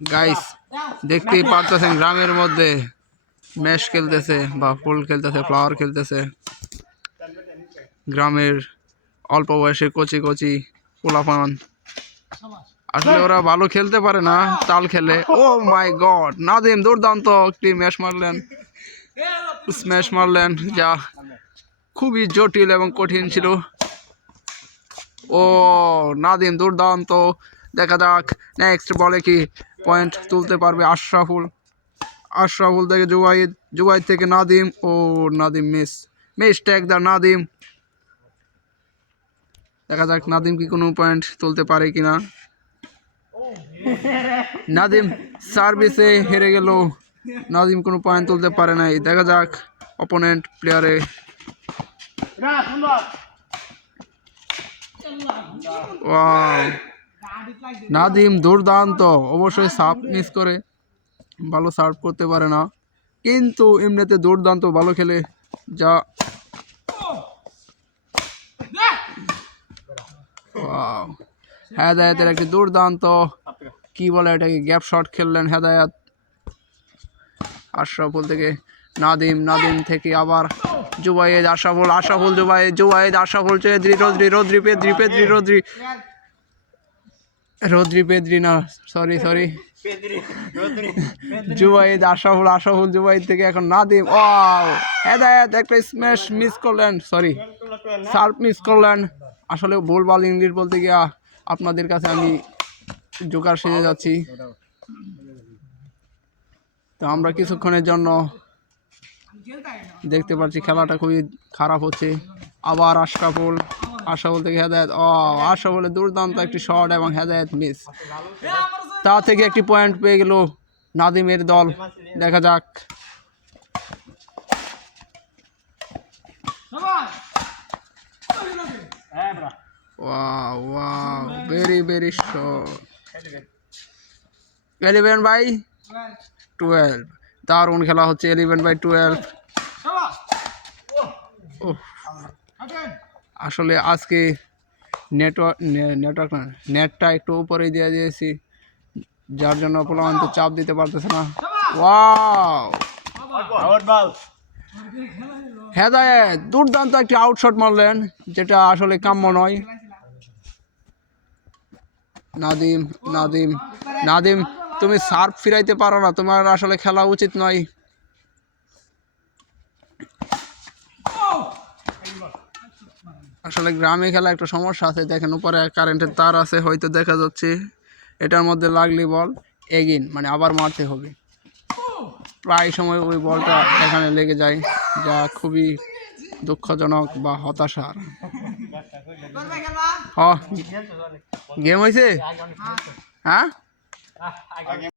Guys দেখতেই পারতেছেন গ্রামের মধ্যে ম্যাশ খেলতেছে বা ফুল খেলতেছে ফ্লাওয়ার খেলতেছে। গ্রামের অল্প বয়সে কচি কচি পোলাপান। আসলে ওরা ভালো খেলতে পারে না, তাল খেলে। ও মাই গড, নাদিম, দুর্দান্ত একটি ম্যাশ মারলেন। স্ম্যাশ মারলেন, যা খুবই জটিল এবং কঠিন ছিল। ও, নাদিম, দুর্দান্ত। দেখা যাক নেক্সট বলে কি? পয়েন্ট তুলতে পারবে আশরাফুল। আশরাফুল থেকে জুবাইদ জুবাইদ থেকে নাদিম ও নাদিম মিস। মিস ট্যাগ দা নাদিম। দেখা যাক নাদিম কি কোনো পয়েন্ট তুলতে পারে কিনা। নাদিম সার্ভিসে হেরে গেল। নাদিম কোনো পয়েন্ট তুলতে পারে নাই। দেখা যাক অপোনেন্ট প্লেয়ারে ওয়াও নাদিম দুর্দান্ত অবশ্যই সার্ভ মিস করে ভালো সার্ভ করতে পারে না কিন্তু এমনিতে দুর্দান্ত ভালো খেলে যা হেদায়তের একটি দুর্দান্ত কি বলে এটাকে গ্যাপ শট খেললেন হেদায়াত আশরাফুল থেকে নাদিম নাদিম থেকে আবার Zubaid Ashaful Ashraful Zubaid Zubaid Ashraful Chowdhury Rodri Rodri Pedri Pedri Rodri Rodri Pedri না সরি সরি জুবাইদ আশাফুল আশরাফুল জুবাইদ থেকে এখন নাদিম। ও হেদায়াত একটা স্ম্যাশ মিস করলেন সরি সার্ভ মিস করলেন। আসলে ভুলভাল ইংলিশ বলতে গিয়া আপনাদের কাছে আমি জোকার সেজে যাচ্ছি। তো আমরা কিছুক্ষণের জন্য দেখতে পাচ্ছি খেলাটা খুবই খারাপ হচ্ছে। আবার আশরাফুল আশরাফুল থেকে হেদায়ত। ও, আশা বলে দুর্দান্ত একটি শট এবং হেদায়ত মিস তা থেকে একটি পয়েন্ট পেয়ে গেল নাদিমের দল। দেখা যাক। Wow very very by twelve দারুণ খেলা হচ্ছে এলিভেন বাই টুয়েলভ আসলে আজকে নেটওয়ার্ক নেটওয়ার্ক না নেটটা একটু উপরে দিয়ে দিয়েছি, যার জন্য পোলান্ত চাপ দিতে পারতেছে না। হেদায়ত, দুর্দান্ত একটি আউটশট মারলেন, যেটা আসলে কাম্য নয়। নাদিম নাদিম নাদিম, তুমি সার্ফ ফিরাইতে পারো না, তোমার আসলে খেলা উচিত নয়। আসলে গ্রামে খেলা একটা সমস্যা আছে, দেখেন উপরে কারেন্টের তার আছে, হয়তো দেখা যাচ্ছে এটার মধ্যে লাগলি বল এগিন মানে আবার মারতে হবে। প্রায় সময় ওই বলটা এখানে লেগে যায়, যা খুবই দুঃখজনক বা হতাশার হ, গেম হয়েছে হ্যাঁ?